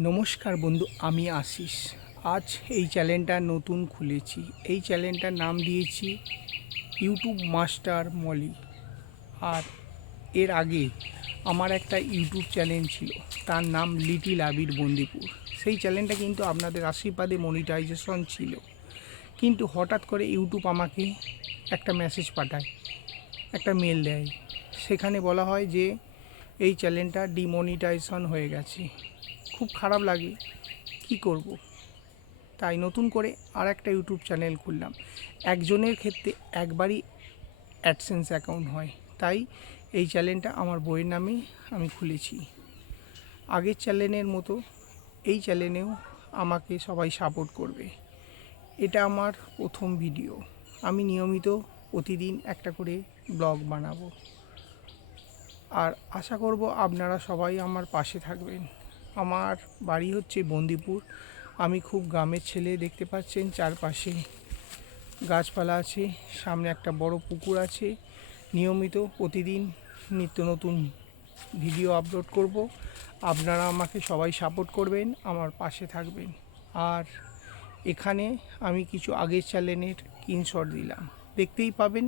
নমস্কার বন্ধু, আমি আশিস। আজ এই চ্যানেলটা নতুন খুলেছি। এই চ্যানেলটার নাম দিয়েছি ইউটিউব মাস্টার মলি। আর এর আগে আমার একটা ইউটিউব চ্যানেল ছিল, তার নাম লিটিল আবির বন্দিপুর। সেই চ্যানেলটা কিন্তু আপনাদের আশীর্বাদে মনিটাইজেশন ছিল, কিন্তু হঠাৎ করে ইউটিউব আমাকে একটা মেসেজ পাঠায়, একটা মেল দেয়। সেখানে বলা হয় যে এই চ্যানেলটা ডিমনিটাইজেশন হয়ে গেছে। খুব খারাপ লাগে, কি করব। তাই নতুন করে আর একটা ইউটিউব চ্যানেল খুললাম। একজনের ক্ষেত্রে একবারই অ্যাডসেন্স অ্যাকাউন্ট হয়, তাই এই চ্যানেলটা আমার বইয়ের নামে আমি খুলেছি। আগের চ্যানেলের মতো এই চ্যানেলেও আমাকে সবাই সাপোর্ট করবে। এটা আমার প্রথম ভিডিও। আমি নিয়মিত প্রতিদিন একটা করে ব্লগ বানাবো, আর আশা করব আপনারা সবাই আমার পাশে থাকবেন। আমার বাড়ি হচ্ছে বন্দিপুর। আমি খুব গ্রামের ছেলে। দেখতে পাচ্ছেন চারপাশে গাছপালা আছে, সামনে একটা বড় পুকুর আছে। নিয়মিত প্রতিদিন নিত্য নতুন ভিডিও আপলোড করব। আপনারা আমাকে সবাই সাপোর্ট করবেন, আমার পাশে থাকবেন। আর এখানে আমি কিছু আগের চ্যানেলের স্ক্রিনশট দিলাম, দেখতেই পাবেন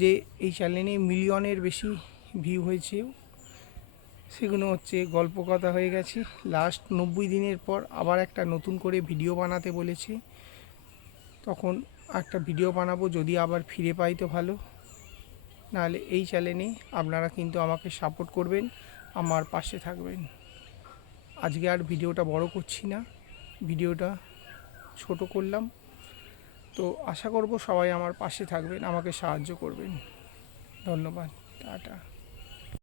যে এই চ্যানেলে মিলিয়নের বেশি ভিউ হয়েছে। সেগুলো হচ্ছে গল্প কথা হয়ে গেছে। লাস্ট 90 দিনের পর আবার একটা নতুন করে ভিডিও বানাতে বলেছে, তখন একটা ভিডিও বানাবো। যদি আবার ফিরে পাই তো ভালো, নাহলে এই চ্যানেলে আপনারা কিন্তু আমাকে সাপোর্ট করবেন, আমার পাশে থাকবেন। আজকে আর ভিডিওটা বড় করছি না, ভিডিওটা ছোট করলাম। তো আশা করব সবাই আমার পাশে থাকবেন, আমাকে সাহায্য করবেন। ধন্যবাদ, টাটা।